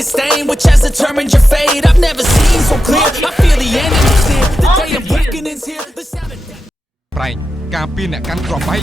is staying, which has determined your fate. I've never seen so clear. I feel the end and it's near. The day of reckoning's here. The sound of death. ប្រែងការពីអ្នកកាន់គ្រាប់បែក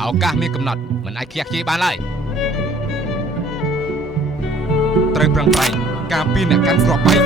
ឱកាសមានកំណត់មិនអាចខ្ជះខ្ជាយបានឡើយត្រូវប្រឹងប្រែងការពីអ្នកកាន់គ្រាប់បែក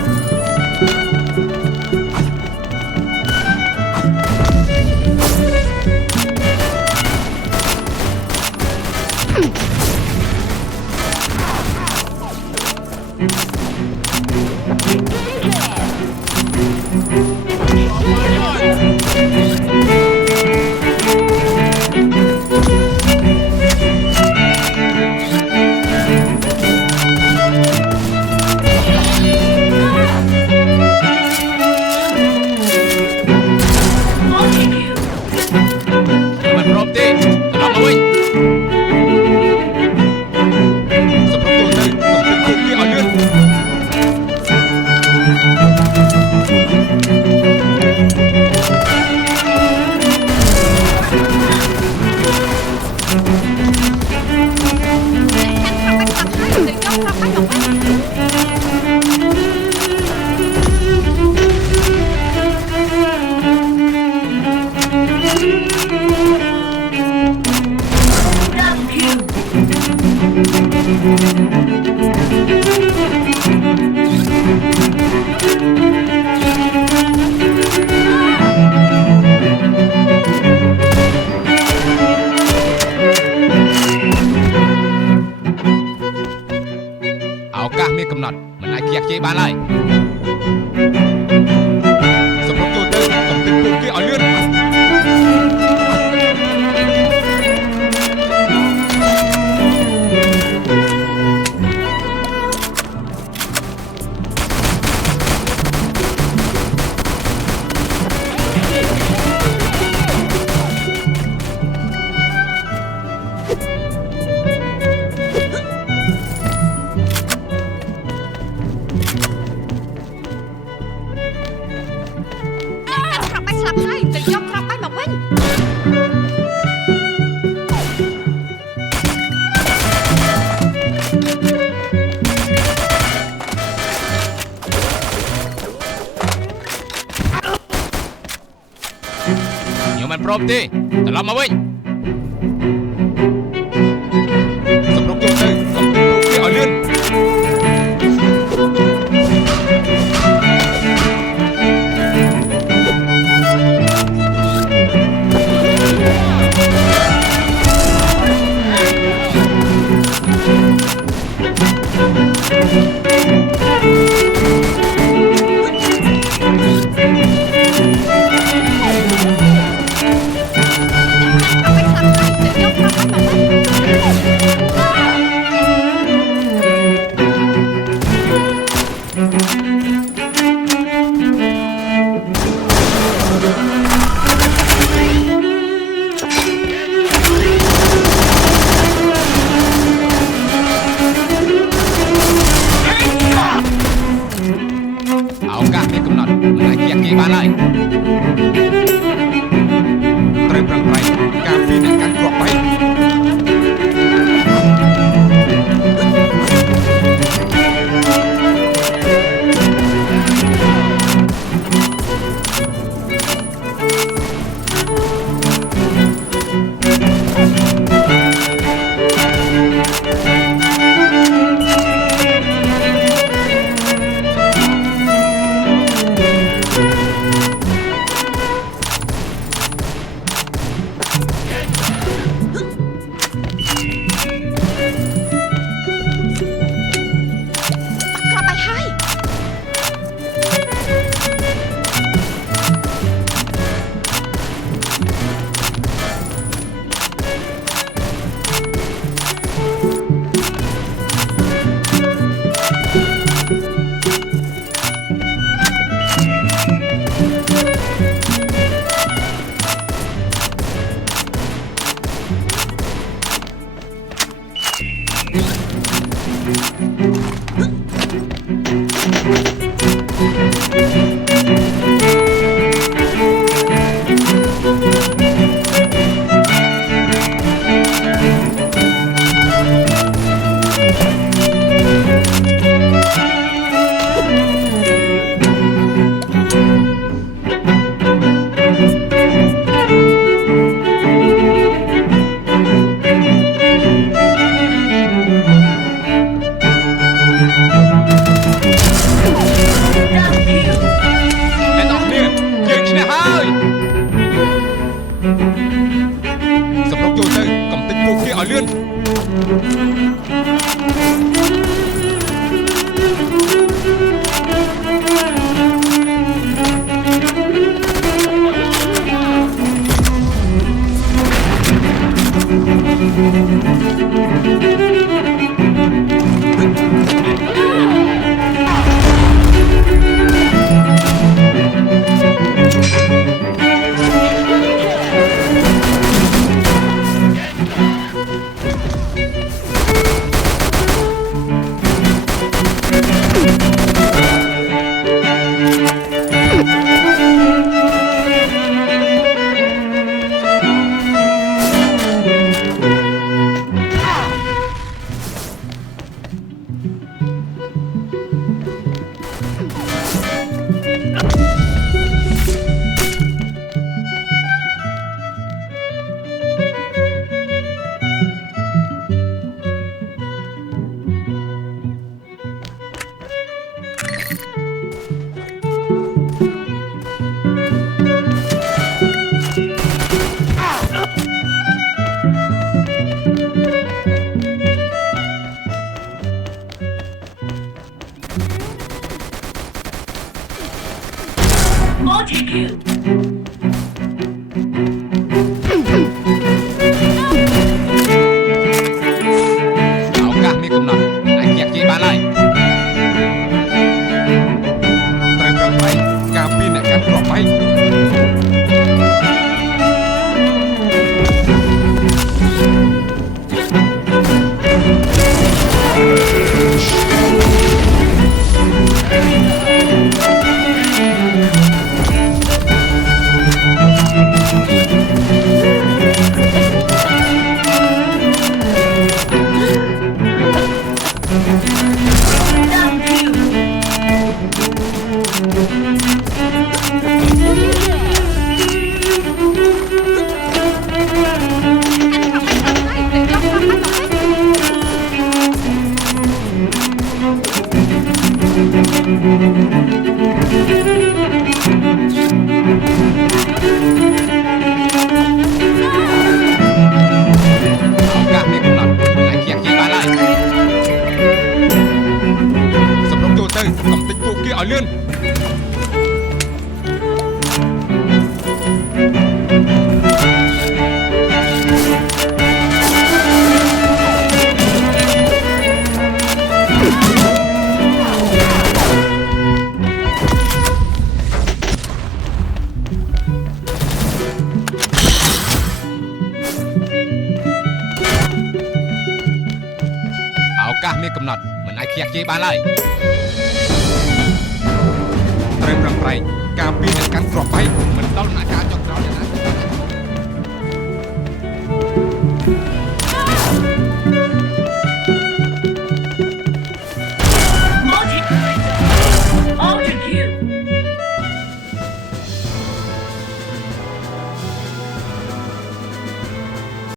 ឱកាសមានកំណត់មិនអាចខ្ជះខ្ជាយបានឡើយសម្រុកចូលទៅកំទេចពួកគេឲ្យលឿន ខ្ញុំមិនព្រមទេត្រឡប់មកវិញសម្រុកចូលទៅកំទេចពួកគេឲ្យលឿន Thank you. ឡើយត្រូវប្រឹងប្រែងការពារអ្នកកាន់គ្រាប់បែកសម្រុកចូលទៅកំទេចពួកគេឲ្យលឿនឱកាសមានកំណត់មិនអាចខ្ជះខ្ជាយបានឡើយ ត្រូវប្រឹងប្រែងការពារអ្នកកាន់គ្រាប់បែកមិនដល់ដំណាក់កាលចុងក្រោយយ៉ាងណា